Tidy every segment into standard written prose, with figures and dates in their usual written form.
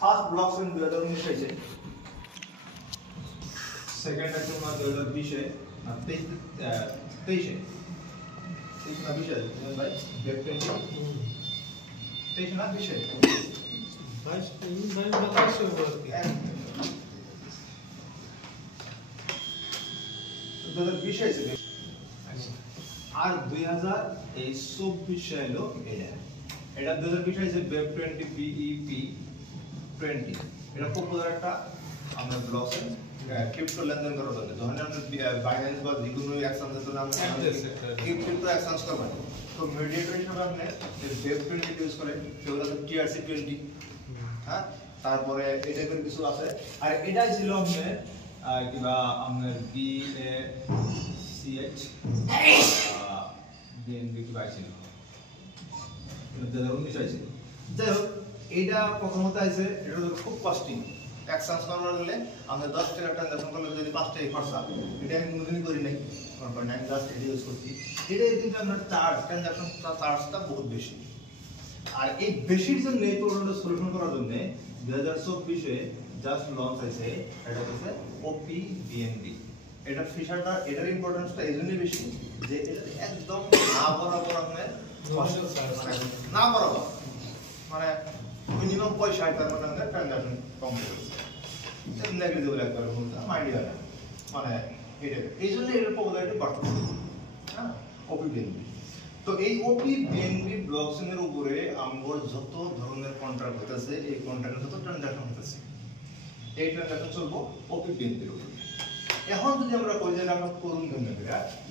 First block Sen 2019 হয়েছে, second আছে তোমার 2020 এ আর 23 এ 23 না 20 এ ভাই বেক 20 23 না 20 এ 2020 হয়েছে আর 2024 এলো এটা 2020 হয়েছে বেব 20 বিইপি 20 এটা খুব বড় একটা আমরা ব্লকচেন ক্রিপ্টো লেনদেন করার জন্য যখন আমরা বাইন্যান্স বা যেকোনো এক্সচেঞ্জ এর জন্য আমরা ক্রিপ্টো এক্সচেঞ্জ করব তো মিডিয়েটর হিসেবে আপনি বেব 20 ইউজ করেন সেগুলো হচ্ছে টিআরসি 20 হ্যাঁ তারপরে এটা করে কিছু আছে আর এটাই ছিল আপনার কিবা আপনার বিএসিএইচ বিএনবি কি পাইছিল এটা 2019 ছিল যাই হোক এইটা প্রথমত আইছে এটা খুব কস্টিং এক্সচেঞ্জ করার গেলে আমরা 10 টাকা ট্রানজাকশন করলে যদি 5 টাকা খরচা এটা আমি কোনোদিনই করি নাই কারণ আমি জাস্ট এটা ইউজ করছি এটা কিন্তু আপনার চার্জ ট্রানজাকশন চার্জটা বহুত বেশি আর এই বেশির জন্য এই প্রবলেমটা সলিউশন করার জন্য 2024 এ জাস্ট লঞ্চ হয়েছে এটা হচ্ছে ওপি বিএনবি এটা ফিচারটা এটার ইম্পর্টেন্সটা এইজন্যই বেশি যে এটা একদম না বরাবর আপনার না বরাবর মানে মিনিমাম 60 টাকার মধ্যে আমরা ট্রানজাকশন কমপ্লিট করছি এটা নেগলিজেবল একবার বলতে আইডিয়া না মানে এটা এইজন্য এর পপুলারিটি বাড়ছে হ্যাঁ ওপি বিএনবি তো এই ওপি বিএনবি ব্লকচেনের উপরে আমগর যত ধরনের কন্ট্রাক্ট হইতাছে এই কন্ট্রাক্টের যত ট্রানজাকশন হইতাছে এই ট্রানজাকশন চলবো ওপি বিএনবির উপরে এখন যদি আমরা কই যে আমরা করুন কেমনে করে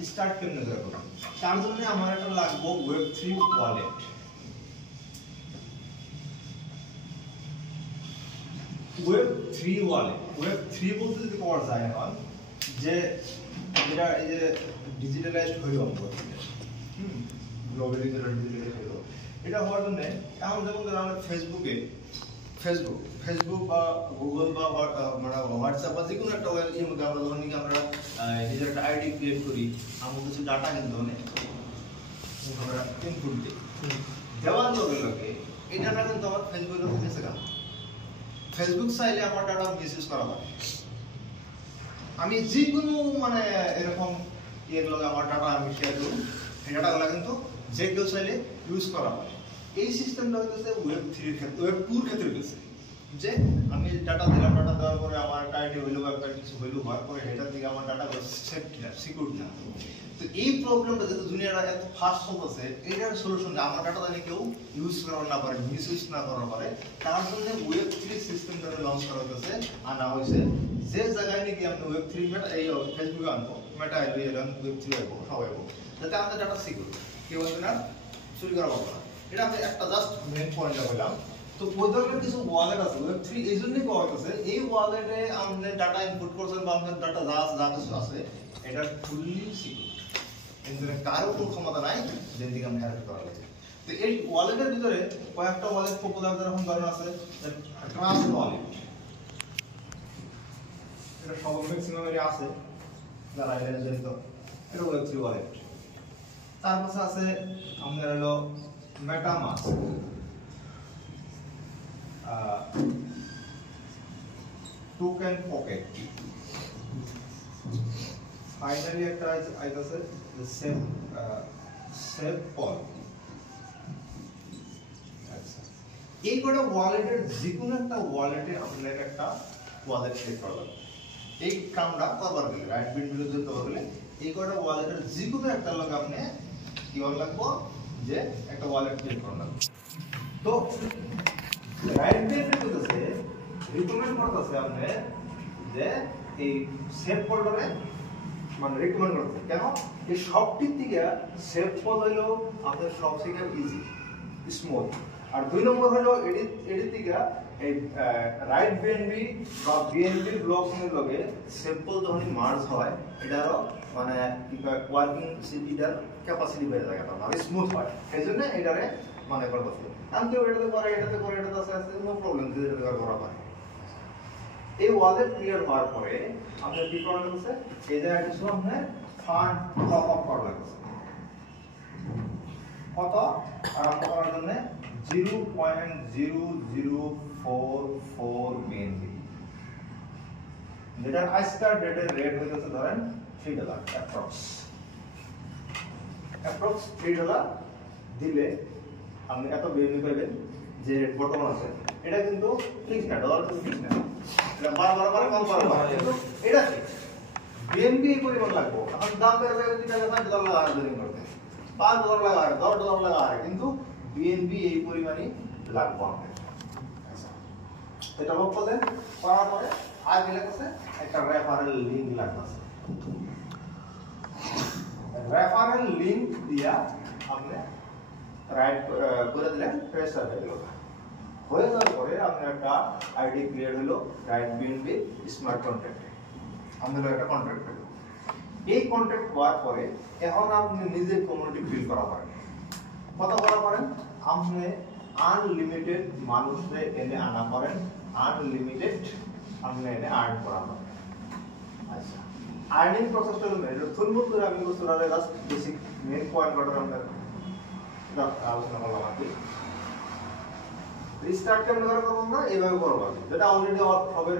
স্টার্ট কেমনে করে করব তার জন্য আমার একটা লাগবে ওয়েব3 ওয়ালেট ওয়েব3 ওয়ালেট ওয়েব3 বলতে যদি পাওয়া যায় এখন যে যেটা এই যে ডিজিটালাইজড হইলো আমরা গ্লোবালি যেটা ডিজিটালাইজড হইলো এটা হওয়ার জন্য এখন যেমন আমরা ফেসবুক বা গুগল বা মানে হোয়াটসঅ্যাপ বা যেকোনো একটা এর মধ্যে আমরা ধরুন কি আমরা নিজের একটা আইডি ক্রিয়েট করি আমাদের কিছু ডাটা কিন্তু আমরা ইনপুট দিই দেওয়ার লগে এই ডাটা কিন্তু আমার ফেসবুকের মধ্যে গেছে না ফেসবুক চাইলে আমার ডাটা মিসইউজ করা হয় আমি যেকোনো মানে এরকম এর লগে আমার ডাটা আমি শেয়ার করব এই ডাটাগুলো কিন্তু যে কেউ চাইলে ইউজ করা হয় এই সিস্টেমটা হইতেছে ওয়েব3 এর ক্ষেত্রে ওয়েব2 এর ক্ষেত্রে হইতেছে যে আমি ডাটা দিলাম ডাটা দেওয়ার পরে আমার আইডি হইলো বা কিছু হইলো হওয়ার পরে এটা থেকে আমার ডাটা সেফটি না সিকিউর না তো এই প্রবলেমটা যেহেতু দুনিয়াটা এত ফাস্ট চলতেছে এটার সলিউশন যে আমার ডাটা জানি কেউ ইউজ করা না পারে মিসইউজ না করা পারে তার জন্য ওয়েব3 সিস্টেমটা লঞ্চ করা হয়েছে আনা হয়েছে যে জায়গায় নাকি আপনি ওয়েব3 মেটা এই ফেসবুকে আনবো মেটা আইলো এলাম ওয়েব3 আইবো সব আইবো যাতে আমাদের ডাটা সিকিউর কেউ না চুরি করা পাবে না এটা আমি একটা জাস্ট মেইন পয়েন্টটা বললাম তো ওই ধরনের কিছু ওয়ালেট আছে ওয়েব3 এইজন্যই পাওয়া গেছে এই ওয়ালেটে আপনি ডাটা ইনপুট করছেন বা আপনার ডাটা যা কিছু আছে এটা ফুললি সিকিউর এর কারো কোনো ক্ষমতা নাই যেন দিকে আমি হ্যাক করা লাগে তো এই ওয়ালেটের ভিতরে কয়েকটা ওয়ালেট পপুলার যেরকম ধরনের আছে ট্রাস্ট ওয়ালেট এটা সব ম্যাক্সিমাম এর আছে যারা এটা জানিত এটা ওয়েব3 ওয়ালেট তারপর আছে আমাদের হলো মেটামাস্ক টোকেন পকেট ফাইনালি একটা আইতাছে সেভ পল আচ্ছা এই কোটা ওয়ালেটের যেকোনো একটা ওয়ালেটে আপনার একটা ওয়ালেট ক্রিয়েট করা লাগবে এই কামটা করবার গেলে রাইট বিট বিল যদি করবার গেলে এই কোটা ওয়ালেটের যেকোনো একটা লগে আপনি কি করা লাগবে যে একটা ওয়ালেট ক্রিয়েট করা লাগবে তো রাইট বিট বলতেছে রিকমেন্ড করতেছে আপনি যে এই সেভ ফোল্ডারে মানে রিকমেন্ড করতেছে কেন এই সবটির থেকে সেভ ফোল্ড হইলো আপনার সব থেকে ইজি স্মল আর দুই নম্বর হলো এডিট থেকে এই রাইট বিএনবি বা বিএনবি ব্লকচেনের লগে সিম্পল যখন মার্জ হয় এটারও মানে কি কয় ওয়ার্কিং এটার ক্যাপাসিটি বেড়ে যায় মানে স্মুথ হয় এইজন্য এটারে মানে করতেছে আমি তো এটাতে করে এটাতে আছে নো প্রবলেম যদি এটা করা হয় এই ওয়ালেট ক্লিয়ার হওয়ার পরে আপনার কি করা লাগছে এই জায়গায় কিছু আপনার ফান্ড টপ আপ করা লাগছে কত আরম্ভ করার জন্য 0.004 44 বিএনপি যেটা আজকের ডেটের রেট হইতেছে ধরেন $3 অ্যাপ্রক্স $3 দিলে আপনি এত বিএনপি পাবেন যে রেট বর্তমান আছে এটা কিন্তু ফিক্স না ডলার কিন্তু ফিক্স না এটা বারবার কম কিন্তু এটা ফিক্স বিএনপি এই পরিমাণ লাগবে এখন দাম বেড়ে যাবে $3 লাগা ধরে করতে $5 লাগা $10 লাগা কিন্তু বিএনপি এই পরিমাণই লাগবে আমাদের এটা লক্ষ্য দেন করার পরে আর কি লাগছে একটা রেফারেল লিংক লাগছে রেফারেল লিংক দিয়া আপনি রাইট করে দিলেন ট্রেসার হয়ে যাওয়ার পরে আপনি একটা আইডি ক্রিয়েট হলো রাইট বিএনপি স্মার্ট কন্ট্রাক্ট আমাদের একটা কন্ট্রাক্ট হলো এই কন্ট্রাক্ট হওয়ার পরে এখন আপনি নিজে কমিউনিটি বিল্ড করা পারেন কত করা পারেন আপনি আনলিমিটেড মানুষকে এনে আনা করেন আনলিমিটেড আপনি এনে আর্ন করা পারেন আচ্ছা আর্নিং প্রসেসটা হলো মেন থুলমুল করে আমি কোসরারে জাস্ট বেসিক মেন পয়েন্ট কটা আমরা আলোচনা করলাম আর কি রিস্টার্ট কেমন করে করব আমরা এইভাবে করব যেটা অলরেডি সবাই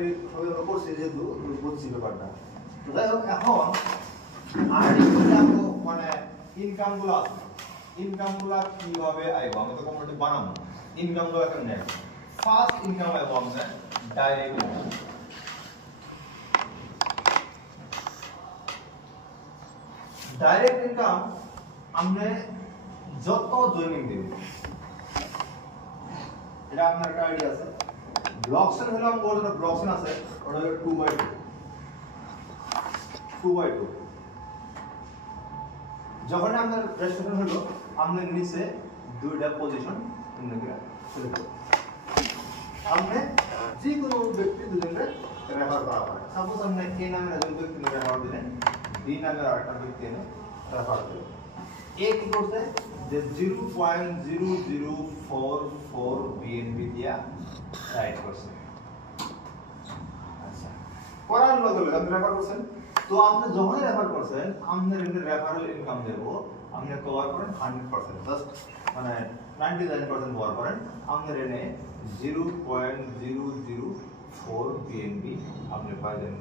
করছি যেহেতু বুঝছি ব্যাপারটা তো যাই হোক এখন আর্নিং করতে মানে ইনকামগুলো কিভাবে আইব আমি তো কমিউনিটি বানাবো ইনকামগুলো এখন নেব ফার্স্ট ইনকাম আইব আমরা ডাইরেক্ট ইনকাম আমরা যত জয়েনিং দেব এটা আপনার একটা আইডিয়া আছে ব্লকসেন হলো আমি বলবো না ব্লকসেন আছে ওটা হলো 2/2 যখন আপনার রেস্টুরেন্ট হলো আমাদের নিচে দুইটা পজিশন আপনাকে শুরু করব আপনি যে কোনো ব্যক্তি দুজনকে রেফার করা হয় সাপোজ আপনি এ নামের একজন ব্যক্তি রেফার দিলেন বি নামের আরেকটা ব্যক্তি এনে রেফার দিলেন এ কি করতে যে 0.0044 বিএনপি দিয়া রাইট করছে আচ্ছা করার লগে লগে আপনি রেফার করছেন তো আপনি যখনই রেফার করছেন আপনার এর রেফারেল ইনকাম দেব আপনি কভার করেন 100% জাস্ট মানে 99% কভার করেন আপনার এনে 0.004 বিএনপি আপনি পাইলেন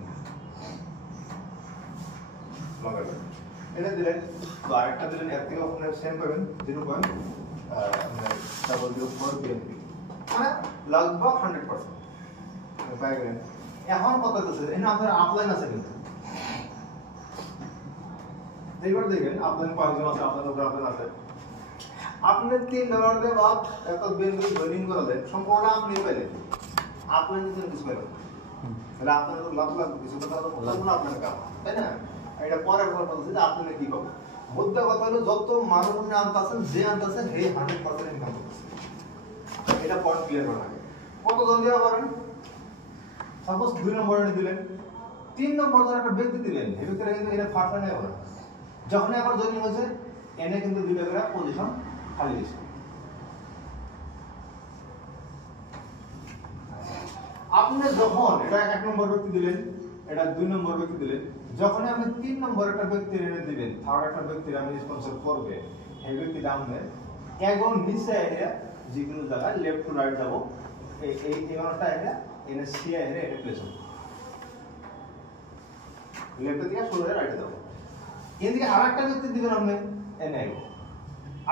লগে এটা দিলেন তো আরেকটা দিলেন এর থেকে আপনি সেম পাবেন 0.004 বিএনপি মানে লগভগ 100% পাই গেলেন এখন কত আছে এখানে আপনার আপলাইন আছে কিন্তু এইবার দেখেন আপলাইন কয়েকজন আছে আপনাদের উপর আপলাইন আছে আপনি $3 দিয়ে বাদ এত বিএনপি জয়েনিং করালেন সম্পূর্ণ আপনি পেলেন আপলাইন দিতে কিছু পেলেন তাহলে আপনার লাভ কিছু কথা তো বললাম না আপনার কাম তাই না এটা পরের কথা বলছি যে আপনি কি পাবেন মুদ্রা কথা হলো যত মানুষ আপনি আনতাছেন যে আনতাছেন এই 100% ইনকাম করতেছে এটা পয়েন্ট ক্লিয়ার করা লাগে কত জন দেওয়া পারেন সাপোজ 2 নম্বরে দিলেন 3 নম্বর ধরে একটা ব্যক্তি দিলেন এই ভিতরে কিন্তু এটা ফার্স্ট নেই হবে যখন আবার জয়েনিং হয়েছে এনে কিন্তু দুইটা করে পজিশন খালি দিছে আপনি যখন এটা 1 নম্বর ব্যক্তি দিলেন এটা 2 নম্বর ব্যক্তি দিলেন যখন আপনি 3 নম্বর একটা ব্যক্তি এনে দিবেন থার্ড একটা ব্যক্তি আপনি স্পন্সর করবে এই ব্যক্তি দামে এখন নিচে এটা যেগুলো জায়গা লেফট টু রাইট যাব এই এমনটা এটা এনে সি এনে এটা প্লেস হবে লেফট থেকে শুরু হয়ে রাইটে যাব এদিকে আরেকটা ব্যক্তি দিবেন আপনি এনে আইব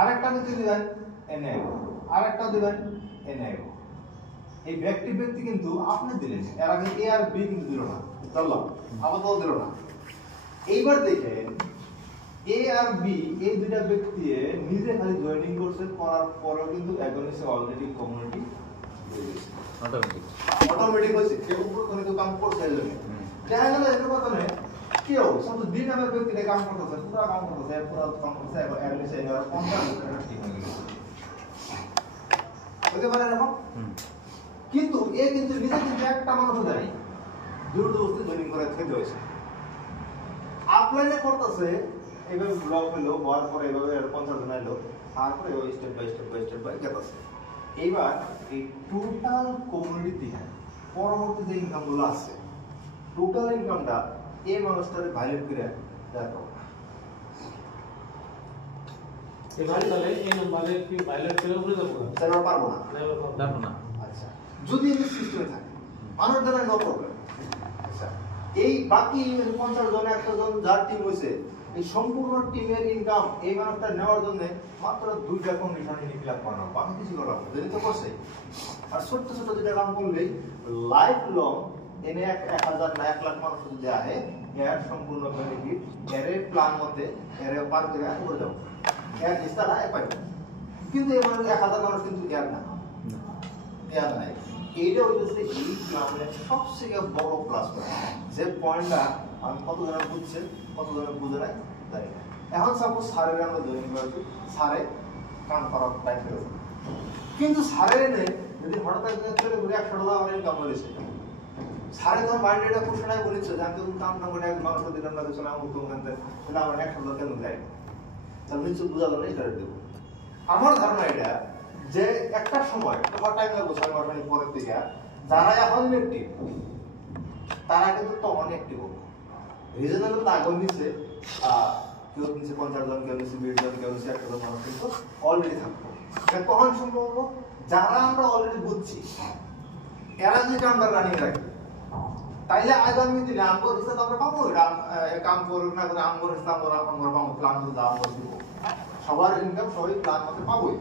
আরেকটা ব্যক্তি দিবেন এনে আইব আরেকটা দিবেন এনে আইব এই ব্যক্তি কিন্তু আপনি দিলেন এর আগে এ আর বি কিন্তু দিল না চললাম আপাতত দিল না এইবার দেখেন এ আর বি এই দুইটা ব্যক্তি নিজে খালি জয়েনিং করছে করার পরেও কিন্তু এগনিসে অলরেডি কমিউনিটি অটোমেটিক হয়েছে কেউ উপর কোনো কাম করছে দেখা গেল এর কথা নয় কেউ শুধু দুই নামের ব্যক্তিটা কাম করতেছে পুরো কাম করতেছে এবং এগনিসে এর 50 বছর ঠিক হয়ে গেছে হতে পারে এরকম কিন্তু এ কিন্তু নিজে কিন্তু একটা মানুষও দেয় জোরজবরদস্তি জয়েনিং করে খেতে হয়েছে আপলাইনে করতেছে এইভাবে ব্লক হলো হওয়ার পরে এইভাবে 50 জন আইলো তারপরে ওই স্টেপ বাই গেছে এইবার এই টোটাল কমিউনিটি পরবর্তী যে ইনকামগুলো আছে টোটাল ইনকামটা এই মানুষটারে ভাইলেট করে দেখো এই ভাইলেট তাহলে এই নাম্বারে কি ভাইলেট করে উপরে যাব না পারবো না আচ্ছা যদি এই সিস্টেমে থাকে মানুষ দ্বারা নো প্রবলেম। আচ্ছা এই বাকি 50 জন 100 জন যার টিম হয়েছে এই সম্পূর্ণ টিমের ইনকাম এই মানুষটা নেওয়ার জন্য মাত্র 2টা কন্ডিশন ফিল আপ করানো, বাকি কিছু করা হবে তো করছে। আর ছোট্ট ছোট যেটা কাম করলেই লাইফ লং এনে 1000 না 1 লাখ মানুষ যদি আহে এর সম্পূর্ণ বেনিফিট এর প্ল্যান মতে এর পার করে করে দাও এর নিস্তারা পাই। কিন্তু এই মানুষ 1000 মানুষ কিন্তু এর না এর নাই। এইটা হইতেছে এই প্ল্যানের সবথেকে বড় প্লাস পয়েন্ট, যে পয়েন্টটা আমি কত জন বুঝছে কত জন বুঝে নাই জানি না। এখন সাপোজ স্যারের আমরা ধরে নিতে স্যারে কাম করার টাইম পেয়েছে, কিন্তু স্যারের এনে যদি হঠাৎ করে $100 আমার ইনকাম হয়েছে, স্যারে তোমার মাইন্ড এটা কোশ্চেন বলেছে যে আমি তো কাম না করে এক মানুষের দিলাম না চলে আমার তো ওখানে তাহলে আমার $100 কেন দেয়, তাহলে নিশ্চয় বোঝা গেল এটা দেবো। আমার ধারণা এটা যে একটা সময় তোমার টাইম লাগবে 6 মাস পরের থেকে যারা এখন অ্যাক্টিভ তারা কিন্তু তখন অ্যাক্টিভ হবে। রিজনাল তো আগে নিচে কেউ নিচে 50 জন, কেউ নিচে 20 জন, কেউ নিচে 100 জন মানুষ কিন্তু অলরেডি থাকবো। কখন সম্ভব? যারা আমরা অলরেডি বুঝছি এরা যদি আমরা রানিং রাখি তাইলে আগামী দিনে আমগর হিসাবে আমরা পাবো কাম করুক না করে আমগর হিসাবে আমরা পাবো প্ল্যান মতো দাম দিব, সবার ইনকাম সবাই প্ল্যান মতো পাবোই।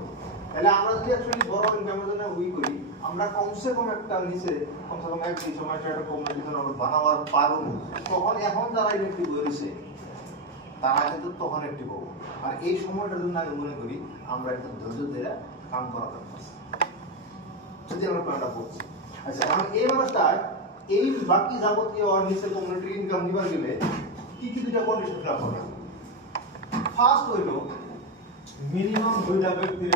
তাহলে আমরা যদি অ্যাকচুয়ালি বড় ইনকামের জন্য উই করি আমরা কমসে কম একটা নিচে কমসে কম 1-2 সময়টা একটা কমিউনিটি আমরা বানাবার পারবো, তখন এখন যারা ইলেকট্রিক হয়েছে তারা কিন্তু তখন অ্যাক্টিভ হবো। আর এই সময়টার জন্য আমি মনে করি আমরা একটা ধৈর্য ধরে কাম করা দরকার যদি আমরা প্ল্যানটা করছি। আচ্ছা এখন এই মানুষটা এই বাকি যাবতীয় নিচে কমিউনিটি ইনকাম নিবার গেলে কি কি দুটা কন্ডিশন ফিল আপ করবে। ফার্স্ট হইল মিনিমাম 2টা ব্যক্তির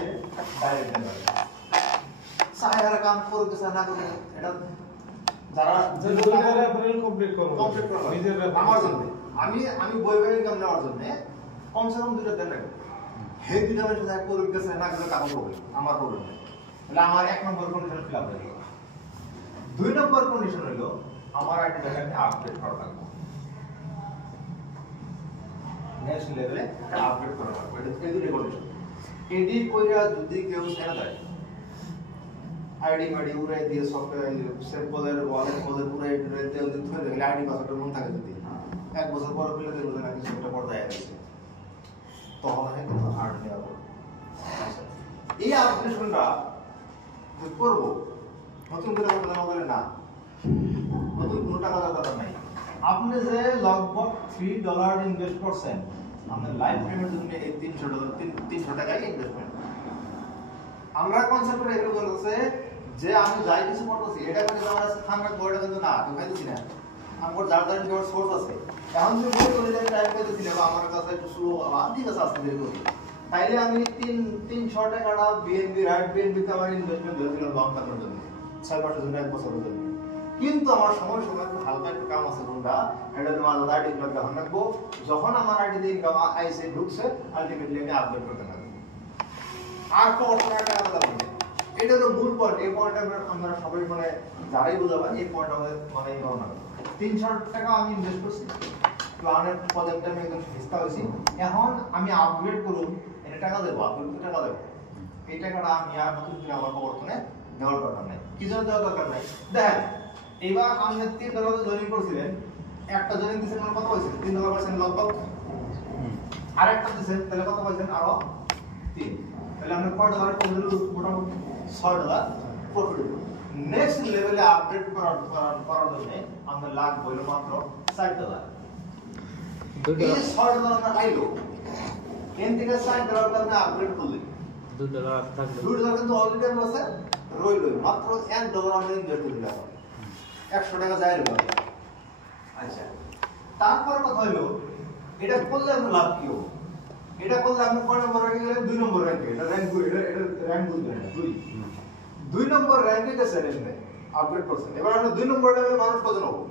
ডাইরেক্ট নেবার সাহের কাম করতে না করে এটা যারা দুইটা রেফারেল কমপ্লিট করব নিজের আমার জন্য আমি বইয়ের ইনকাম নেওয়ার জন্য কমসে কম 2টা দেন রাখবো। হে 2টা মানুষ সাহেব করতে না করে কাম করবে আমার প্রবলেম নেই। তাহলে আমার 1 নম্বর কন্ডিশন ফিল আপ হয়ে গেল। 2 নম্বর কন্ডিশন হলো আমার আইডিটাকে আমি আপডেট করা লাগবে, নেক্সট লেভেলে আপডেট করা লাগবে। এই দুটো কন্ডিশন এডিট কইরা যদি কেউ ছেড়ে দেয় আইডি মাইডি উড়াই দিয়ে সফটওয়্যার স্যাম্পলের ওয়ালেট কোডের পুরো এডিট দিয়ে যদি ধরে দেখলে আইডি পাসওয়ার্ড মনে থাকে যদি 1 বছর পরে পেলে দেখবে না কিছু একটা পর্দায় আছে তখন আমি কিন্তু হার্ড নেওয়া হবে। এই আপডেশনটা যে করব নতুন করে বলে না নতুন কোনো টাকা দরকার নাই। আপনি যে লগভগ $3 ইনভেস্ট করছেন আপনার লাইফ টাইমের জন্য এই $300 টাকাই ইনভেস্টমেন্ট। আমরা কনসেপ্ট করে এগুলো বলতেছে যে আমি যাই কিছু করতেছি এটা করে আমার কাছে খান রাখবো এটা কিন্তু না আমি খাইতেছি না, আমার যার যার নিজের সোর্স আছে। এখন যদি বই করে যাই টাইম পাইতেছি না বা আমার কাছে একটু স্লো ঠিক আছে আস্তে ধীরে করি তাইলে আমি 300 টাকাটা বিএনবি রাইট বিএনবি তে আমার ইনভেস্টমেন্ট ধরেছিলাম লং টার্মের জন্য 6 মাসের জন্য 1 বছরের জন্য। কিন্তু আমার সময় একটু হালকা একটু কাম আছে কোনটা এটা তোমার আইডি ব্লক দেখান রাখবো, যখন আমার আইডি দিয়ে ইনকাম আইসে ঢুকছে আলটিমেটলি আমি আপডেট করতে থাকবো আর কত টাকা আলাদা হবে। এটা হলো মূল পয়েন্ট। এই পয়েন্ট আমরা সবাই মানে যারাই বোঝাবেন এই পয়েন্ট আমাদের মানে এই না 300 টাকা আমি ইনভেস্ট করছি প্ল্যানের প্রজেক্টে আমি একদম সস্তা হয়েছি, এখন আমি আপগ্রেড করুন এটা টাকা দেবো আপগ্রেড টাকা দেবো এই টাকাটা আমি আর নতুন করে আমার প্রবর্তনে দেওয়ার দরকার নাই। কি জন্য দেওয়ার দরকার নাই দেখেন এবার আপনি $3 জয়েন করছিলেন একটা জয়েন দিয়েছেন মানে কত পাইছেন $3 পাইছেন লগভগ, আর একটা দিয়েছেন তাহলে কত পাইছেন আরো 3, তাহলে আপনি কত ডলার প্রফিট হলো মোটামুটি $6 প্রফিট হলো। নেক্সট লেভেলে আপডেট করার জন্য আমাদের লাগবে হলো মাত্র $60। এই $6 না আইলো এন থেকে $60 আপনি আপডেট করলেন $2 থাকবে $2 কিন্তু অলরেডি আমার কাছে রইল মাত্র $1 আমরা ইনভেস্ট করলাম 100 টাকা যায় হলো। আচ্ছা তারপর কথা হলো এটা করলে আমরা লাভ কি হবে, এটা করলে আপনি কয় নম্বর র্যাঙ্কে গেলেন 2 নম্বর র্যাঙ্কে, এটা র্যাঙ্ক এটা র্যাঙ্ক বুঝবেন না 2 নম্বর র্যাঙ্কে গেছেন এখানে আপডেট করছেন। এবার আমরা 2 নম্বর লেভেলে মানুষ কজন হবো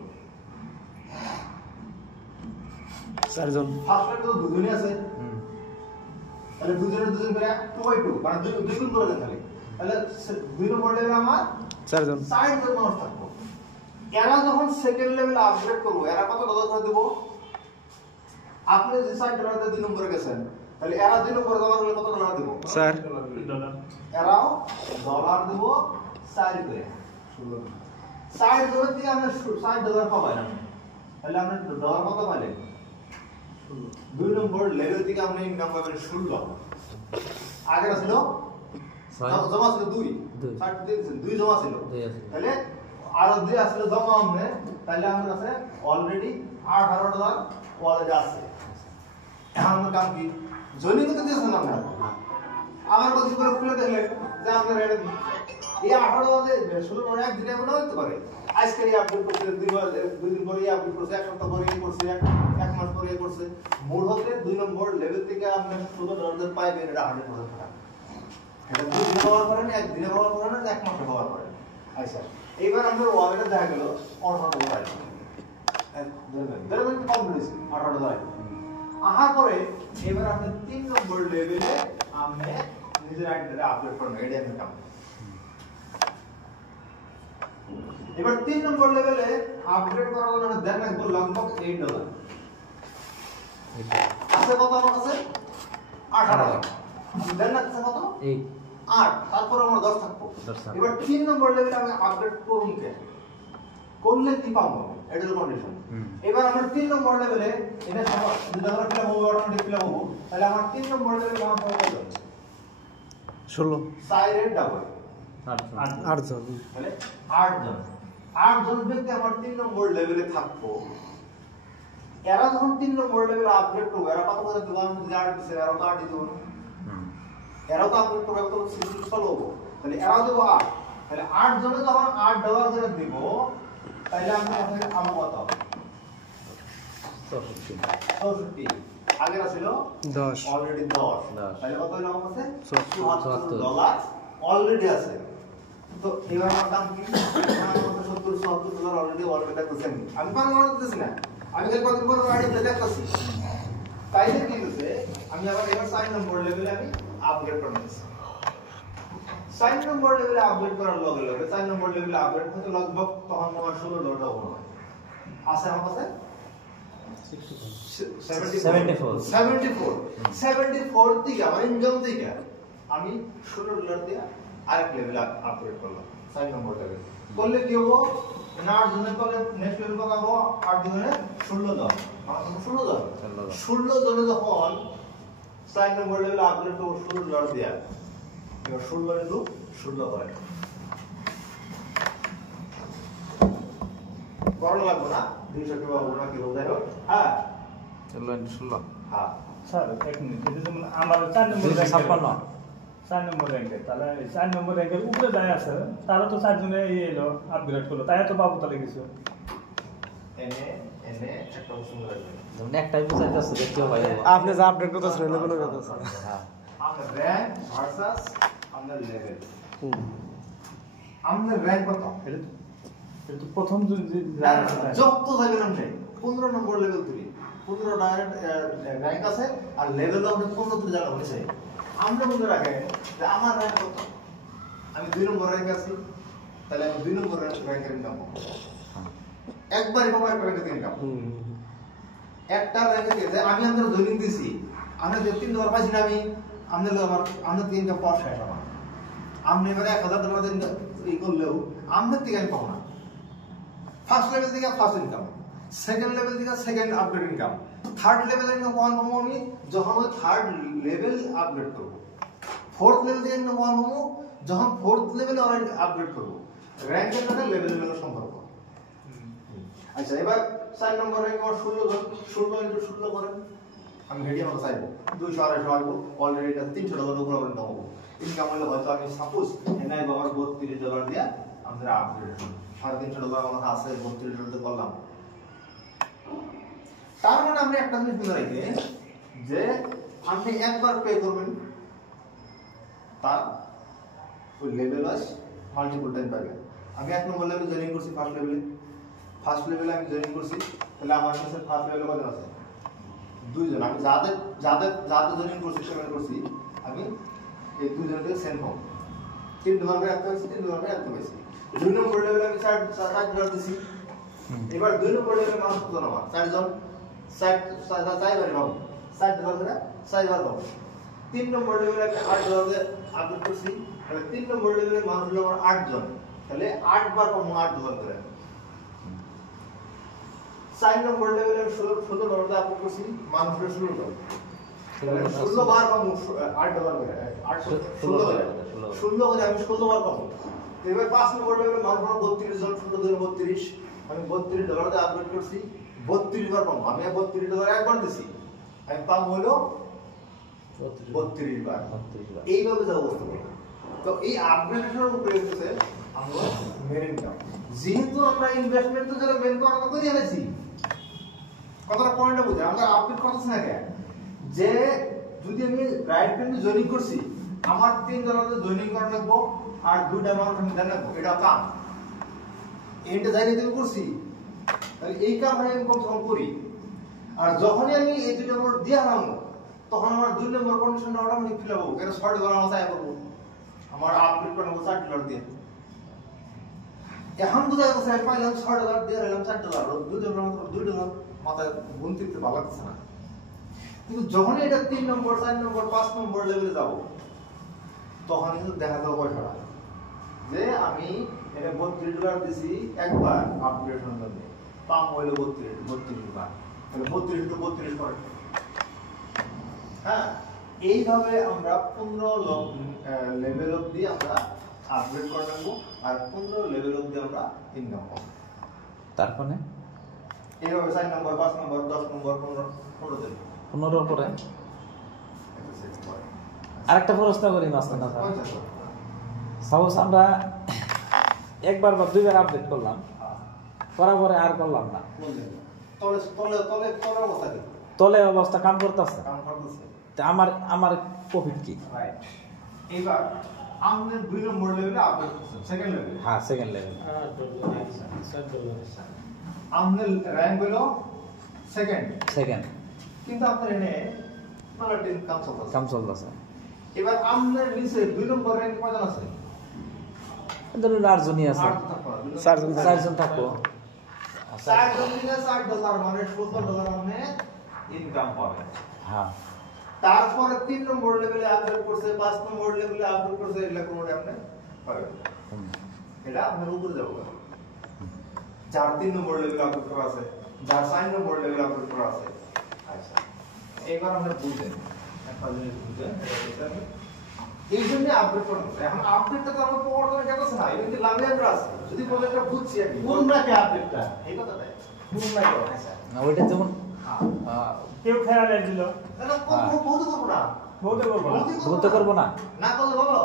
4 জন। ফার্স্ট লেভেলে তো দুজনই আছে তাহলে দুজনের দুজন করে 2/2 মানে 2 গুণ করে দেন তাহলে 2 নম্বর লেভেলে আমার 4 জন মানুষ থাকবো। এরা যখন সেকেন্ড লেভেলে আপগ্রেড করবো এরা কত ডলার করে দেবো, আপনি যে $60 2 নম্বরে গেছেন তাহলে এরা 2 নম্বরে জমা করলে কত ডলার দেবো $4, এরাও ডলার দেবো 4 করে $60 থেকে আমরা $60 পাবাই না, তাহলে আমরা ডলার কত পাইলেন? 2 নম্বর লেভেল থেকে আমরা ইনকাম পাবেন 16। আগে ছিল জমা ছিল 2, 60 দিয়েছেন 2 জমা ছিল, তাহলে আরো 2 আসলে জমা আমরা, তাহলে আমাদের কাছে অলরেডি $18 ওয়ালেটে আছে। এখন আমরা কাম কি জনি তো দিয়েছেন আমরা, আবার বলছি করে খুলে দেখলে যে আমাদের এই $18 16 এক দিনে মনে হতে পারে, আজকে এই আপডেট করছে, 2 দিন পরে আপডেট করছে, এক সপ্তাহ পরে করছে, এক মাস পরে করছে, মোট হতে 2 নম্বর লেভেল থেকে আমরা $16 পাইবেন, এটা 100% টাকা। এটা 2 দিনে ব্যবহার করেন, এক দিনে ব্যবহার করেন, এক মাসে ব্যবহার করেন। আচ্ছা এইবার আমাদের ওয়ালেটে দেখা গেল $18 আইলো, ধরেন কমপ্লিট $18 আইলো। আহার পরে এবার আপনি 3 নম্বর লেভেলে আপনি নিজের আইডিটা আপলোড করবেন, এটা ইনকাম। এবার 3 নম্বর লেভেলে আপগ্রেড করার জন্য দেন লাগবে লগভগ $8 আছে। কত আমার কাছে? 18 দেন লাগছে কত? 8, তারপর আমার 10 থাকবো। এবার 3 নম্বর লেভেলে আমি আপগ্রেড করুন কে করলে কি পাবো, এটা হলো কন্ডিশন। এবার আমরা 3 নম্বর লেভেলে এটা যদি আমরা ফিল হবে অটোমেটিক ফিল হবে, তাহলে আমার 3 নম্বর লেভেলে আমার পাবো কত? 16 সাইরের ডাবল 8 জন, তাহলে 8 জন। 8 জন ব্যক্তি আমার 3 নম্বর লেভেলে থাকবো। এরা যখন 3 নম্বর লেভেলে আপগ্রেড করবে, এরা কত করে দেবো? আমি যদি 8 দিছি, এরা তো 8 দিব না, এরাও তো আপগ্রেড করবে, তো সিস্টেম চালু হবে, তাহলে এরাও দেবো 8। তাহলে 8 জনে যখন $8 করে দিব, তাহলে আমি আমার কত? 64। আগে ছিল 10, অলরেডি 10, তাহলে কত হলো আমার কাছে? $74 অলরেডি আছে। তো এবার আমার দাম কি? আমার কাছে $70-$74 অলরেডি দেখতেছি। আমি পার মনে করতেছি না, আমি খালি কতদিন পর আইডি দেখতেছি। তাইলে কি হচ্ছে, আমি আবার এবার 4 নম্বর লেভেলে আমি আপগ্রেড করে নিচ্ছি। 4 নম্বর লেভেলে আপগ্রেড করার লগে লগে 4 নম্বর লেভেলে আপগ্রেড করতে লগভগ তখন আমার $16 হলো আছে আমার কাছে 74 থেকে আমার ইনকাম থেকে আমি $16 দিয়ে আরেক লেভেলে আপগ্রেড করলাম 4 নম্বর লেভেল করলে কি হবো না 8 জনের পরে নেক্সট লেভেল পাবো 8 জনের $16 মানে 16 জনে যখন 4 নম্বর লেভেলে আপগ্রেড করব $16 দিয়ে এবার 16 ইনটু 16 করে করণ লাগবে না 200 টাকা ওনা কি রোজ আয় হ্যাঁ চলো 16 হ্যাঁ স্যার এক মিনিট এটা যেমন আমার 4 নম্বর 4 নম্বর র্যাঙ্কে তাহলে 4 নম্বর র্যাঙ্কের উপরে যায় আছে তারা তো 4 জনে এলো আপগ্রেড করলো তাই তো বাবু তাহলে কিছু এনে একটা অপশন রাখবেন যেমন একটাই বুঝাইতেছে দেখতে ভাই আপনি যা আপডেট করতেছেন এলে কোনো কথা আছে হ্যাঁ আমরা র‍্যাঙ্ক ভার্সাস আমরা লেভেল আমরা র‍্যাঙ্ক কত এটা তো প্রথম যে যত যাবেন আপনি 15 নম্বর লেভেল তুলি 15 ডাইরেক্ট র‍্যাঙ্ক আছে আর লেভেল আপনি 15 তে যাওয়া হয়েছে আমরা মনে রাখেন যে আমার র‍্যাঙ্ক কত আমি 2 নম্বর র‍্যাঙ্কে আছি তাহলে আমি 2 নম্বর র‍্যাঙ্কের ইনকাম একবারই পাবো একটা র‍্যাঙ্কের ইনকাম একটা র্যাঙ্কে যে আমি আপনাদের জয়েনিং দিছি আমরা যে $3 পাইছি না আমি আমাদের ইনকাম পাওয়া শেষ আমার আপনি এবারে $1000 দিন এই করলেও আমাদের থেকে আমি পাবো না ফার্স্ট লেভেল থেকে ফার্স্ট ইনকাম সেকেন্ড লেভেল থেকে second upgrade income third level income কখন পাবো আমি যখন ওই থার্ড লেভেল আপগ্রেড করবো ফোর্থ লেভেল থেকে ইনকাম কখন পাবো যখন ফোর্থ লেভেলে অলরেডি আপগ্রেড করবো র্যাঙ্কের সাথে লেভেলের সম্পর্ক আচ্ছা এবার 4 নম্বর র্যাঙ্ক আমার 16 জন 16 ইনটু 16 করেন আমি হেডি আমরা চাইবো 200 250 আসবো অলরেডি এটা $300 উপরে ইনকাম হবে ইনকাম হলে হয়তো আমি সাপোজ এনআই বাবার $32 দিয়া আমরা আপগ্রেড করব $350 আমার আছে $32 করলাম তার মানে আপনি একটা জিনিস মনে রাখবেন যে আপনি একবার পে করবেন তার ওই লেভেল ওয়াইজ মাল্টিপল টাইম পাবেন আমি 1 নম্বর লেভেলে জয়েন করছি ফার্স্ট লেভেলে আমি জয়েন করছি তাহলে আমার কাছে ফার্স্ট লেভেলে কত আছে 2 জন আমি যাদের জয়েন করছি সেখানে করছি আমি এই 2 জনকে সেন্ড করব $3 করে একটা হইছে $3 একটা হইছে 2 নম্বর লেভেলে আমি $60 দিছি এবার 2 নম্বর লেভেলে মানুষ কত নামা 4 জন 60 বার পাবো $60 করে 4 বার পাবো 3 নম্বর লেভেলে আমি $8 দিয়ে আপডেট করছি তাহলে 3 নম্বর লেভেলে মানুষ হলো আমার 8 জন তাহলে 8 বার পাবো 8 ডলার করে। 4 নম্বর লেভেলে $16 আপলোড করছি, মান হলো $16। 16 বার পাবো $8 করে, 16 করে আমি 16 বার পাবো। এবার 5 নম্বর লেভেলে মান পাবো $32, 16 আমি $32 দিয়ে আপলোড করছি, 32 বার পাবো। আমি $32 একবার দিছি, আমি পাবো হলো 32 বার। এইভাবে যাবো বলতে পারি। তো এই আপগ্রেডেশনের উপরে হচ্ছে আমরা মেন ইনকাম। যেহেতু আমরা ইনভেস্টমেন্ট তো যারা মেন করার কথা দিয়ে আছি, কথাটা পয়েন্টটা বুঝে আমরা আপডেট করতেছি না কেন, যে যদি আমি রাইট পেন্টে জয়েনিং করছি, আমার $3 জয়েনিং করা লাগবো আর 2টা মানুষ আমি দেন লাগবো, এটা কাম এইটা যাই দিতে করছি, তাহলে এই কাম আমি কম সম করি। আর যখনই আমি এই 2 নম্বর দিয়ে হারাবো, তখন আমার 2 নম্বর কন্ডিশনটা অটোমেটিক ফিল হবো, কেন $6 আমার চাই করবো, আমার আপডেট করবো $4 দিয়ে। এখন বোঝা যাচ্ছে আমি পাইলাম $6 দিয়ে হলাম $4, $2 মাথায় গুনতে ভালো লাগছে না। কিন্তু যখন এটা 3 নম্বর 4 নম্বর 5 নম্বর লেভেলে যাব, তখন কিন্তু দেখা যাবে পয়সাটা যে আমি এটা $32 দিছি একবার আপগ্রেডেশন জন্য, পাম হইলো 32 বার, তাহলে 32 তো 32 করে। হ্যাঁ, এইভাবে আমরা 15 লেভেল অবধি আমরা আপগ্রেড করে নেবো, আর 15 লেভেল অবধি আমরা ইনকাম পাবো। তারপরে এইভাবে 4 নম্বর 5 নম্বর 10 নম্বর 15 দিন 15 পরে আরেকটা প্রশ্ন করি মাঝখানে স্যার। সাপোজ আমরা একবার বা 2বার আপডেট করলাম, করার পরে আর করলাম না, তলে অবস্থা কাম করতেছে, আমার প্রফিট কি? এইবার আমাদের 2 নম্বর লেভেলে আপডেট করছেন, সেকেন্ড লেভেল। হ্যাঁ, সেকেন্ড লেভেল। আমাদের র‍্যাঙ্ক হলো সেকেন্ড, কিন্তু আপনার এনে মাল্টি কাম চলতেছে। এবার আমাদের নিচে 2 নম্বর র‍্যাঙ্ক কয়জন আছে? ধরুন 8 জনই আছে, 4 জন থাকবো। 4 জন দিলে $4 মানে $17 আপনি ইনকাম পাবেন। হ্যাঁ, তারপরে 3 নম্বর লেভেলে আপডেট করছে, 5 নম্বর লেভেলে আপডেট করছে, এগুলা কোনটা আপনি পাবেন। এটা আপনার উপরে যাবে, যার 3 নম্বর লেভেলে আপডেট করা আছে, যার 4 নম্বর লেভেলে আপডেট করা আছে। আচ্ছা, এবার আমরা বুঝেন একটা জিনিস বুঝেন, এটা আমি এই জন্য আপডেট করব। এখন আপডেটটা তো আমরা প্রবর্তনে গেছে না, এটা কিন্তু লাভের আছে। যদি প্রজেক্টটা বুঝছি আমি কোন নাকি আপডেটটা, এই কথাটা কোন নাকি। আচ্ছা, না ওইটা যেমন কেউ খেয়াল দিল না কোন বহুত করব না, বহুত করবো না, না করলে বলো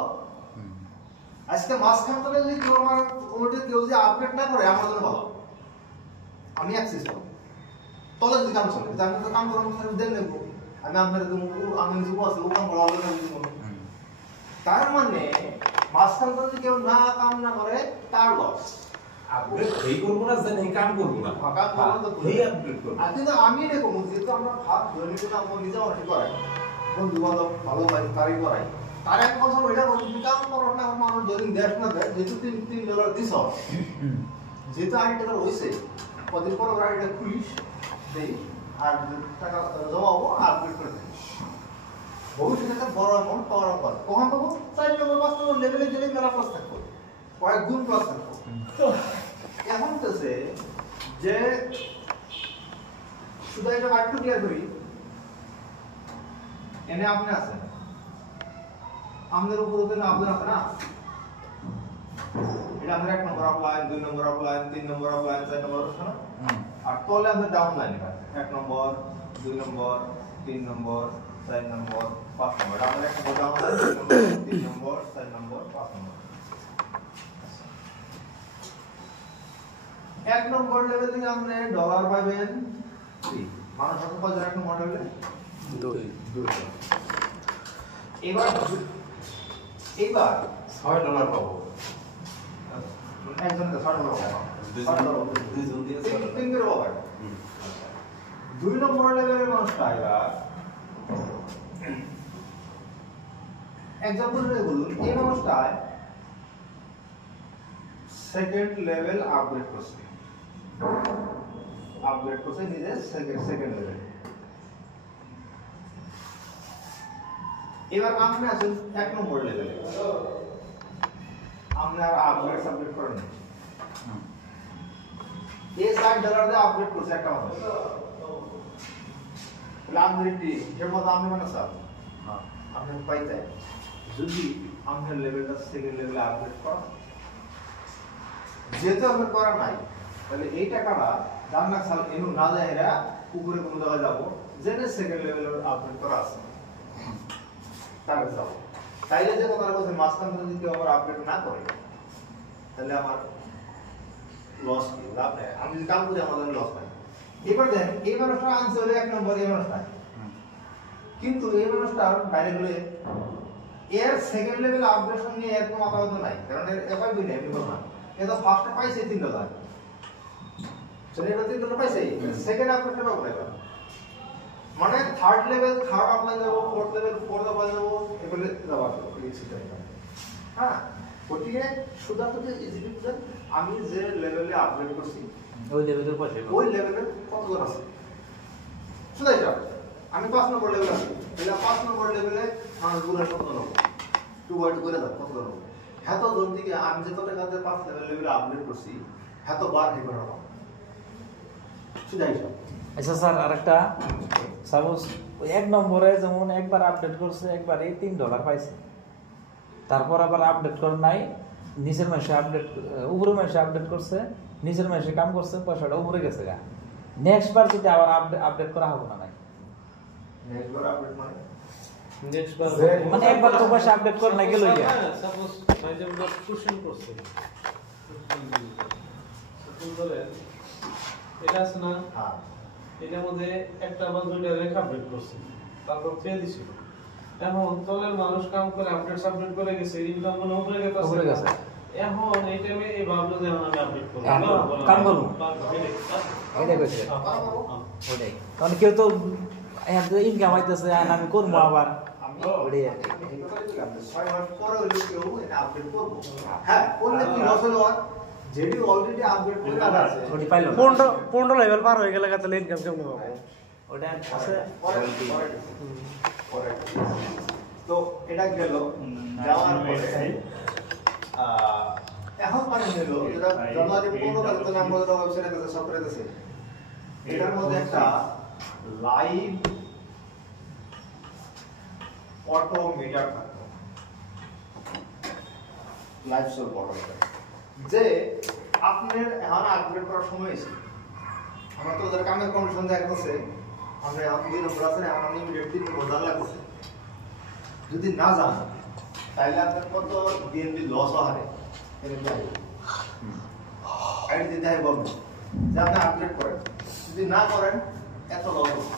আজকে মাঝখান থেকে যদি কেউ আমার কমিটি কেউ যদি আপডেট না করে, আমার জন্য ভালো, আমি অ্যাক্সেস পাবো। তলে যদি কাম চলে, আমি তো কাম করার মতো দেন নেবো, আমি আপনাদের আমি কিছু আছে ও কাম করা হবে না কিছু মনে। তার মানে মাঝখান থেকে যদি কেউ না কাম না করে, তার লস। আপডেট এই করব না, জানি এই কাম করব না, কাম করব তো এই আপডেট করব। আর কিন্তু আমি এরকম যেহেতু আমরা ভাব ধরে নিতে আমরা নিজে অনেক করাই, বন্ধু বান্ধব ভালো ভাই তারই করাই, তার এক কথা এটা বলতে কাম করো না, মানুষ যদি দেশ না দেয়, যেহেতু $3 দিছ, যেহেতু $8 হয়েছে, কদিন পর ওরা এটা খুলিস দেই আর টাকা জমাবো আপডেট করে দিই। ভবিষ্যতে একটা বড় অ্যামাউন্ট পাওয়ার পর কখন পাবো? 4 নম্বর 5 নম্বর লেভেলে গেলে মেলা প্লাস থাকবো, কয়েক গুণ প্লাস থাকবো। এখন হচ্ছে যে শুধু এটা একটু ক্লিয়ার করি, এনে আপনি আছেন, আমাদের উপরে তো আপনার আছে না, এটা আমাদের 1 নম্বর অফলাইন, 2 নম্বর অফলাইন, 3 নম্বর অফলাইন, 4 নম্বর আছে না, আর তলে আমাদের ডাউন লাইন আছে 1 নম্বর 2 নম্বর 3 নম্বর 4 নম্বর 5 নম্বর, আমাদের 1 নম্বর ডাউন লাইন, 2 নম্বর 3 নম্বর 4 নম্বর 5 নম্বর। 1 নম্বর লেভেল থেকে আপনি ডলার পাবেন 3, মানুষ কত পাওয়া যায় 1 নম্বর লেভেলে? 2। এবার $6 পাবো, একজনকে $6 পাবো, দুইজন দিয়ে 3 পাবো। 2 নম্বর লেভেলের মানুষটা এবার এক্সাম্পল দিয়ে বলুন, এই মানুষটা সেকেন্ড লেভেল আপগ্রেড করছে নিজের সেকেন্ড লেভেল। এবার আপনি আছেন 1 নম্বর লেভেলে, আপনি আর আপগ্রেড সাবমিট করেন এই $60 দিয়ে আপগ্রেড করছে একটা মানুষ লামরিটি এর মধ্যে আপনি মানে স্যার হ্যাঁ আপনি পাইতে যদি আপনার লেভেলটা সেকেন্ড লেভেলে আপগ্রেড করা যেহেতু আপনার করা নাই তাহলে এই টাকাটা জান্নাত সাল এনু না যায় এরা উপরে কোনো জায়গায় যাবো যেটা সেকেন্ড লেভেলে আপগ্রেড করা আছে তাহলে যাবো তাইলে যে কথাটা বলছেন মাঝখান যদি কেউ আমার আপডেট না করে তাহলে আমার লস কি লাভ নেই আমি যদি কাম করি আমাদের লস নাই এবার দেখেন এই মানুষটা আনছে হলে 1 নম্বর এই মানুষটা কিন্তু এই মানুষটা ডাইরেক্টলি এর সেকেন্ড লেভেল আপগ্রেডেশন নিয়ে এর কোনো মাথা নাই কারণ এর এফআই দুই নেই বিপদ না এ তো ফার্স্টে পাইছে $3 চলে এবার $3 পাইছে সেকেন্ড আপগ্রেডটা পাবো এবার মানে থার্ড লেভেল থার্ড আপলাইন যাব ফোর্থ লেভেল ফোর্থ আপলাইন যাব এগুলো যাওয়া হ্যাঁ ওটিকে শুধুমাত্র ইজিলি বুঝেন আমি যে লেভেলে আপগ্রেড করছি ওই লেভেলের পাশে ওই লেভেলের কতজন আছে শুধু এটা আমি 5 নম্বর লেভেলে আছি তাহলে 5 নম্বর লেভেলে আমার গুণের কত নেব 2 ওয়ার্ড করে দাও কত নেব এত জন থেকে আমি যত টাকা দিয়ে 5 লেভেলে আপগ্রেড করছি এত বার হে করে নাও শুধু এটা আচ্ছা স্যার আরেকটা সাপোজ ওই 1 নম্বরে যেমন একবার আপডেট করছে একবারে $3 পাইছে তারপর আবার আপডেট করে নাই নিচের মাসে আপডেট উপরের মাসে আপডেট করছে নিচের মাসে কাম করছে পয়সাটা উপরে গেছে গা নেক্সট বার যদি আবার আপডেট করা হবে না নাই নেক্সট বার আপডেট মানে নেক্সট বার মানে একবার তো পয়সা আপডেট করে না গেল ইয়া সাপোজ ভাই যেমন কোশ্চেন করছে সুন্দরে এটা আছে না হ্যাঁ এটার মধ্যে একটা বা দুইটা রেখা আপডেট করছে তারপর পেয়ে দিছিল এখন তলের মানুষ কাম করে আপডেট সাবমিট করে গেছে ইনকাম মনে উপরে গেছে এখন এই টাইমে এই ভাবলো যে আমি আপডেট করব কাম করব এটা কইছে ওটাই কারণ কেউ তো ইনকাম আইতেছে আর আমি করবো আবার ওটাই আর কি 6 মাস পরে হইলো কেউ এটা আপডেট করব হ্যাঁ করলে কি লস হলো আর যেটি অলরেডি আপডেট করে আছে ওটি পাইলো 15 লেভেল পার হয়ে গেলে তাহলে ইনকাম কেমন হবে ওটা আছে পরে তো এটা গেল যাওয়ার পরে এখন মানে হলো যেটা জানুয়ারি 15 তারিখে নাম্বার দেওয়া ওয়েবসাইটে কাছে সফটওয়্যার আছে এটার মধ্যে একটা লাইভ অটো মিটার থাকতো লাইভ সোল অটো যে আপনার এখন আপগ্রেড করার সময় এসে আমরা তো ওদের কামের কন্ডিশন দেখা যাচ্ছে আমরা এখন 2 নম্বর আছে এখন আমি ইমিডিয়েটলি বোঝা লাগছে যদি না জান তাহলে আপনার কত বিএনপি লস হারে আইডি দিতে হয় বলবো যে আপনি আপডেট করেন যদি না করেন এত লস হবে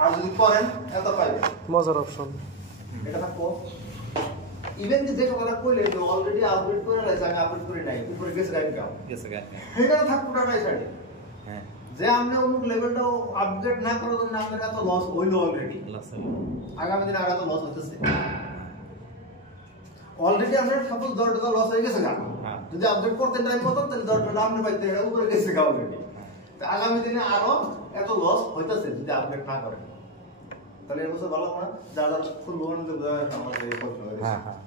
আর যদি করেন এত পাইবেন মজার অপশন এটা থাকবো ইভেন যে কথাটা কইলে যে অলরেডি আপডেট করে রাখছে আমি আপডেট করি নাই উপরে গেছে গাইড গাও গেছে গা এটা থাকবো টাটাই সাইডে হ্যাঁ যে আপনি অমুক লেভেলটাও আপডেট না করার জন্য আপনার এত লস হইলো অলরেডি লস আগামী দিনে আর এত লস হতেছে অলরেডি আপনার সাপোজ $10 লস হয়ে গেছে গা যদি আপডেট করতে টাইম মতো তাহলে $10 আপনি পাইতে এটা উপরে গেছে গা অলরেডি তো আগামী দিনে আরো এত লস হইতেছে যদি আপডেট না করেন তাহলে এই বছর ভালো না যারা ফুল লোন দিতে দেয় আমাদের এই প্রশ্ন হ্যাঁ হ্যাঁ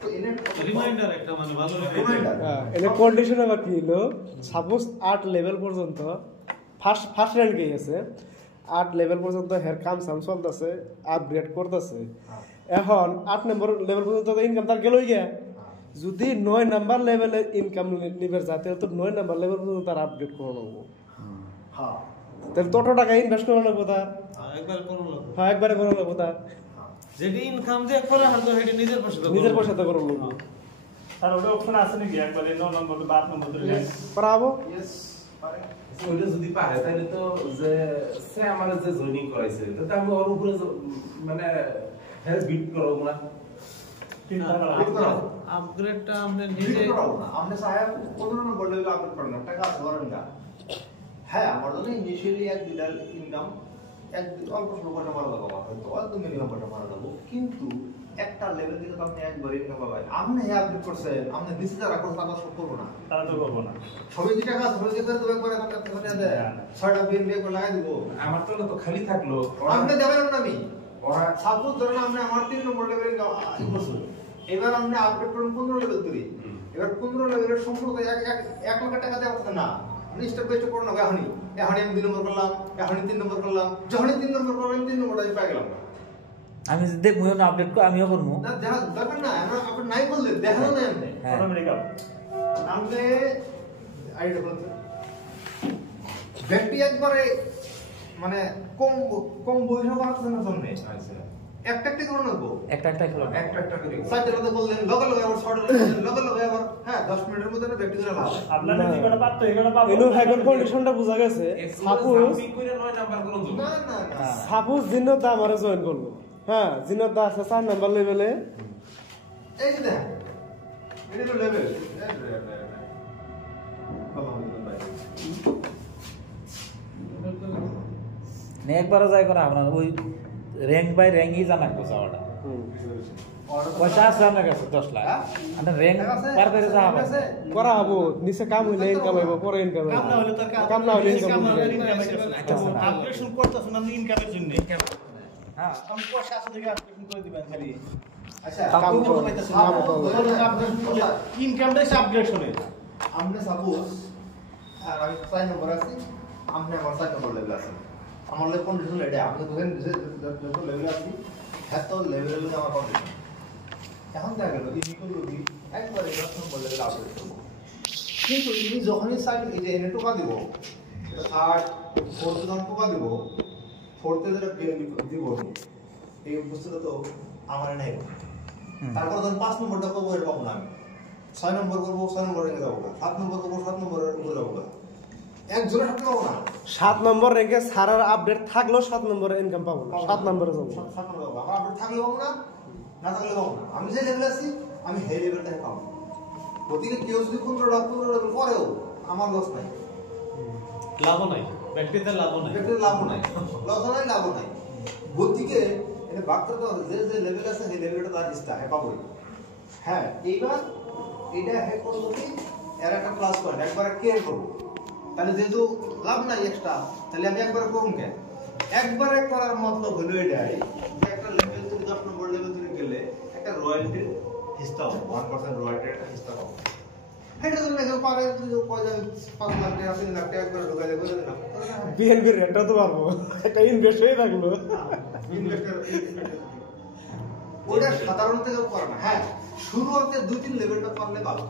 তো এনে রিমাইন্ডার একটা মানে ভালো রিমাইন্ডার এর কন্ডিশন আবার কি হলো সাপোজ 8 লেভেল পর্যন্ত ফার্স্ট র্যাঙ্কে আছে 8 লেভেল পর্যন্ত হের কাম সাম চলতেছে আপগ্রেড করতেছে এখন 8 নম্বর লেভেল পর্যন্ত তো ইনকাম তার গেলই গিয়া যদি 9 নাম্বার লেভেলে ইনকাম নিবার যাতে তো 9 নাম্বার লেভেল পর্যন্ত তার আপডেট করানো হবে হ্যাঁ তাহলে তত টাকা ইনভেস্ট করানো লাগবে তার একবার করুন লাগবে হ্যাঁ একবারে করানো লাগবে তার যেটি ইনকাম দিয়ে করে হয়তো সেটি নিজের পয়সা নিজের পয়সাতে করানো লাগবে আর ওটা অপশন আছে নাকি একবারে 9 নম্বর বা 8 নম্বর ধরে যাই পারাবো ইয়েস পারে ওইটা যদি পারে তাহলে তো যে সে আমার যে জয়েনিং করাইছে তাতে আমি ওর উপরে মানে হেল্প বিট করব না আপগ্রেডটা আপনি নিজে নিজে করাবো না আপনি সাহেব 15 নম্বর লেভেলে আপডেট করেন না টাকা আছে ধরেন না হ্যাঁ আমার জন্য ইনিশিয়ালি এক বিডাল ইনকাম এক অল্প স্বল্প পয়সা মারা যাবো হয়তো অল্প মিনিমাম পয়সা মারা যাবো কিন্তু একটা লেভেল থেকে তো আপনি একবার ইনকাম পাবেন আপনি হ্যাঁ আপডেট করছেন আপনি নিচে যারা করছেন তারা সব করবো না তারা তো করবো না সবই যে টাকা সবই যে করে দেবেন করে আপনার থেকে দেয় 6টা বিএনপি করে লাগাই দিব আমার তো খালি থাকলো আপনি দেবেন না আমি ওরা সাপোজ ধরেন আপনি আমার 3 নম্বর লেভেল করছেন এবার আপনি আপডেট করুন 15 লেভেল করি এবার 15 লেভেলের সম্পর্ক 1 লাখ টাকা দেওয়া কথা না, আমি স্টেপ বাই স্টেপ করে নেবো। এখনই আমি 2 নম্বর করলাম, এখনই 3 নম্বর করলাম, যখনই 3 নম্বর করলাম 3 নম্বরটা আমি পাই গেলাম। আমি যদি দেখবো না আপডেট করে আমিও করবো না দেখা দরকার না, আপনি নাই বললেন দেখানো নাই আপনি। হ্যাঁ। আমেরিকা আপনি আইডিয়া বলতে ব্যক্তি একবারে মানে কম বয়সে বাড়াচ্ছে না জন্য আচ্ছা একটা করে নেবো, একটা খেলো একটা করে সাইকেল কথা বললেন লগে আবার শর্ট লগে আবার হ্যাঁ 10 মিনিটের মধ্যে ব্যক্তি করে লাভ। আপনার যেটা পাবো এগুলো পাবো এলো হ্যাকের কন্ডিশনটা বোঝা গেছে। সাপোজ করে 9 নাম্বার করুন তো না না না সাপোজ জিন্নদা আমারে জয়েন করলো, হ্যাঁ জিন্নদা আছে 4 নাম্বার লেভেলে, এই যে দেখেন এটা হলো লেভেল একবারও যাই করা আপনার ওই র্যাঙ্ক বাই র্যাঙ্কই জানা যাওয়াটা পয়সা আছে আপনার কাছে 10 লাখ আপনার র্যাঙ্ক পার করে যা হবে করা হবো নিচে কাম হইলে ইনকাম হইব, পরে ইনকাম কাম না হলে তো কাম না হলে ইনকাম আপডেশন করতেছেন আপনি ইনকামের জন্য। হ্যাঁ আমি পয়সা আছে দেখে আপডেশন করে দিবেন খালি। আচ্ছা কাম আপনি করো, মতো পাইতেছেন কাম করো। আপডেশন করলে ইনকামটাই আপডেশনে। আপনি সাপোজ আর আমি 4 নম্বর আছি, আপনি আমার 4 নম্বর লেভেল আছেন, আমার লেভেল কন্ডিশন এটা আপনি ধরেন যে লেভেল আছি এত লেভেলের মধ্যে আমার কন্ডিশন এখন দেখা গেল এই নিকল রোগী একবারে 10 নম্বর লেভেল আপডেট করবো, কিন্তু ইনি যখনই সাইড এই যে এনে টোকা দিব এটা 8 ফোর্থে যখন টোকা দিব ফোর্থে যেটা দিব এই বস্তুটা তো আমার নাই। তারপর যখন 5 নম্বরটা করবো এটা পাবো না, আমি 6 নম্বর করবো 6 নম্বর রেখে যাবো, 7 নম্বর করবো 7 নম্বরের উপরে যাবো, এক জোরে থাকতে পাবো না। 7 নম্বর র্যাঙ্কে সারার আপডেট থাকলেও 7 নম্বরে ইনকাম পাবো না, 7 নম্বরে যাবো। 7 নম্বর পাবো, আমার আপডেট থাকলে পাবো না, না থাকলে পাবো না। আমি যে লেভেলে আছি আমি সেই লেভেলটাই পাবো। প্রতিদিন কেউ যদি 15 লেভেল করেও আমার লস নাই, লাভও নাই, ব্যক্তিতে লাভও নাই। এটা লাভও নাই, লস নাই লাভও নাই। গতিকে এটা ভাগ করতে হবে, যে যে লেভেল আছে সেই লেভেলটা তার ইচ্ছা হ্যাঁ পাবোই। হ্যাঁ এইবার এটা হ্যাক করবো কি এর একটা প্লাস পয়েন্ট একবারে কেয়ার করবো, তাহলে যেহেতু লাভ নাই এক্সট্রা তাহলে আমি একবারে করুন কেন, একবারে করার মতলব হলো এটাই যে একটা লেভেল তুমি 10 নম্বর লেভেল তুমি গেলে একটা রয়্যালটির হিস্সা হবে, 1% রয়্যালটির একটা হিস্সা পাবো। এটা যদি কেউ পারে যদি কয় যায় 5 লাখ টাকা 3 লাখ টাকা একবারে ঢোকাইলে বলে দিলাম বিএনপির রেটটা তো পারবো, একটা ইনভেস্ট হয়ে থাকলো। ইনভেস্টর ওটা সাধারণত কেউ করে না। হ্যাঁ শুরুতে 2-3 লেভেলটা পারলে ভালো।